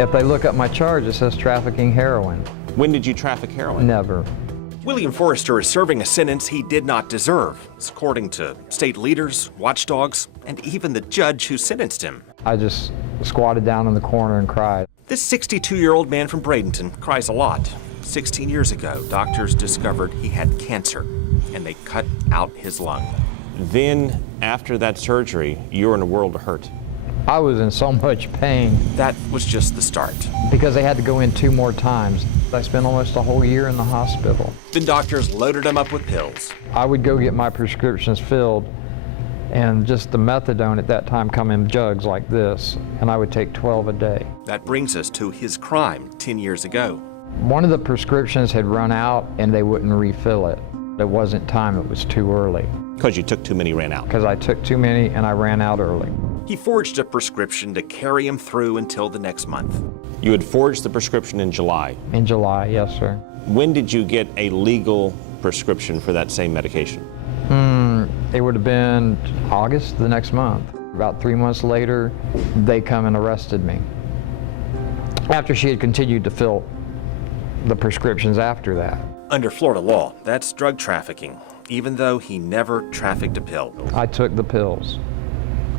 If they look up my charge, it says trafficking heroin. When did you traffic heroin? Never. William Forrester is serving a sentence he did not deserve, according to state leaders, watchdogs, and even the judge who sentenced him. I just squatted down in the corner and cried. This 62-year-old man from Bradenton cries a lot. 16 years ago, doctors discovered he had cancer, and they cut out his lung. Then, after that surgery, you were in a world of hurt. I was in so much pain. That was just the start. Because they had to go in 2 more times. I spent almost a whole year in the hospital. Then doctors loaded him up with pills. I would go get my prescriptions filled, and just the methadone at that time come in jugs like this, and I would take 12 a day. That brings us to his crime 10 years ago. One of the prescriptions had run out, and they wouldn't refill it. It wasn't time, it was too early. Because you took too many, ran out. Because I took too many and I ran out early. He forged a prescription to carry him through until the next month. You had forged the prescription in July. In July, yes, sir. When did you get a legal prescription for that same medication? It would have been August the next month. About 3 months later, they come and arrested me. After she had continued to fill the prescriptions after that. Under Florida law, that's drug trafficking, even though he never trafficked a pill. I took the pills.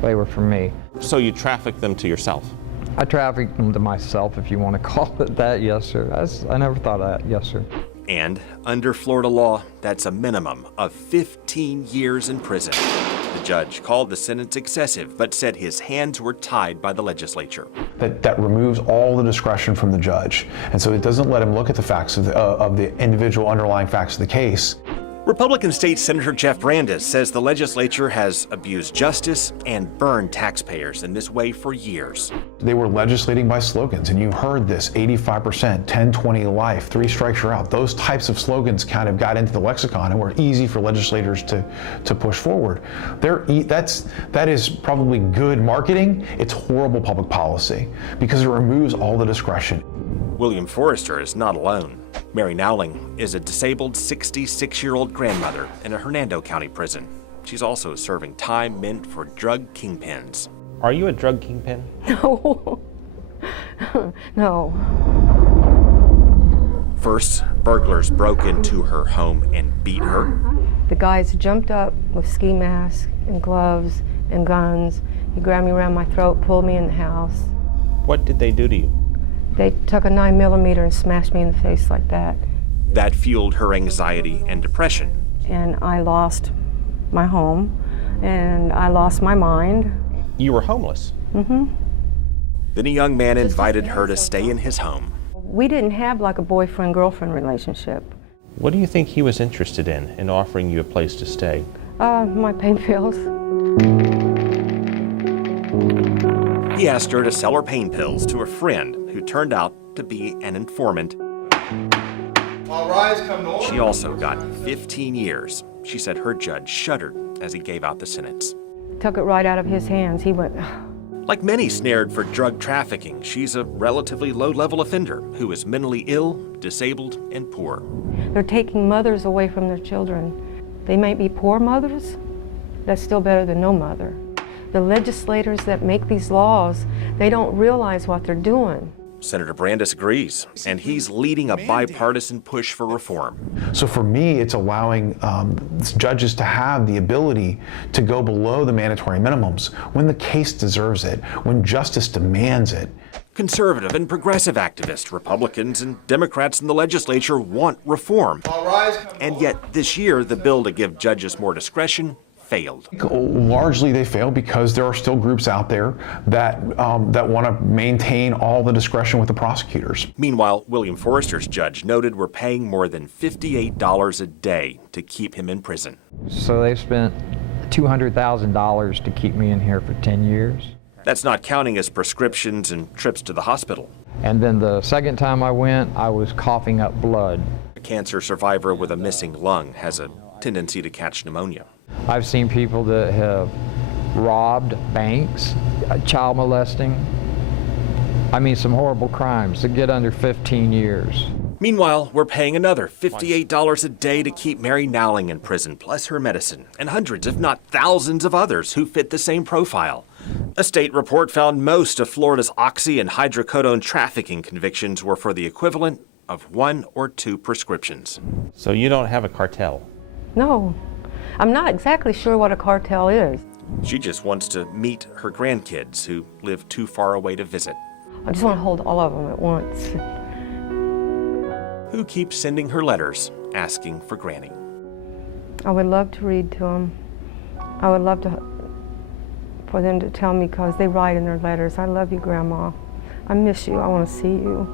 They were for me. So you trafficked them to yourself? I trafficked them to myself, if you want to call it that, yes, sir. I never thought of that, yes, sir. And under Florida law, that's a minimum of 15 years in prison. The judge called the sentence excessive, but said his hands were tied by the legislature. That removes all the discretion from the judge. And so it doesn't let him look at the facts of the individual underlying facts of the case. Republican State Senator Jeff Brandes says the legislature has abused justice and burned taxpayers in this way for years. They were legislating by slogans, and you heard this, 85%, 10-20 life, 3 strikes you're out. Those types of slogans kind of got into the lexicon and were easy for legislators to push forward. That is probably good marketing. It's horrible public policy because it removes all the discretion. William Forrester is not alone. Mary Nowling is a disabled 66-year-old grandmother in a Hernando County prison. She's also serving time meant for drug kingpins. Are you a drug kingpin? No. No. First, burglars broke into her home and beat her. The guys jumped up with ski masks and gloves and guns. He grabbed me around my throat, pulled me in the house. What did they do to you? They took a 9mm and smashed me in the face like that. That fueled her anxiety and depression. And I lost my home, and I lost my mind. You were homeless? Mm-hmm. Then a young man invited her to stay in his home. We didn't have like a boyfriend-girlfriend relationship. What do you think he was interested in offering you a place to stay? My pain pills. He asked her to sell her pain pills to a friend who turned out to be an informant. She also got 15 years. She said her judge shuddered as he gave out the sentence. Took it right out of his hands. He went... Like many snared for drug trafficking, she's a relatively low-level offender who is mentally ill, disabled, and poor. They're taking mothers away from their children. They might be poor mothers. That's still better than no mother. The legislators that make these laws, they don't realize what they're doing. Senator Brandes agrees, and he's leading a bipartisan push for reform. So for me, it's allowing judges to have the ability to go below the mandatory minimums when the case deserves it, when justice demands it. Conservative and progressive activists, Republicans and Democrats in the legislature want reform. And yet this year, the bill to give judges more discretion failed. Largely they failed because there are still groups out there that want to maintain all the discretion with the prosecutors. Meanwhile, William Forrester's judge noted we're paying more than $58 a day to keep him in prison. So they've spent $200,000 to keep me in here for 10 years. That's not counting his prescriptions and trips to the hospital. And then the second time I went, I was coughing up blood. A cancer survivor with a missing lung has a tendency to catch pneumonia. I've seen people that have robbed banks, child molesting. I mean, some horrible crimes that get under 15 years. Meanwhile, we're paying another $58 a day to keep Mary Nowling in prison, plus her medicine, and hundreds, if not thousands of others who fit the same profile. A state report found most of Florida's oxy and hydrocodone trafficking convictions were for the equivalent of 1 or 2 prescriptions. So you don't have a cartel? No, I'm not exactly sure what a cartel is. She just wants to meet her grandkids who live too far away to visit. I just want to hold all of them at once. Who keeps sending her letters asking for Granny. I would love to read to them. I would love for them to tell me, because they write in their letters, "I love you, Grandma. I miss you. I want to see you."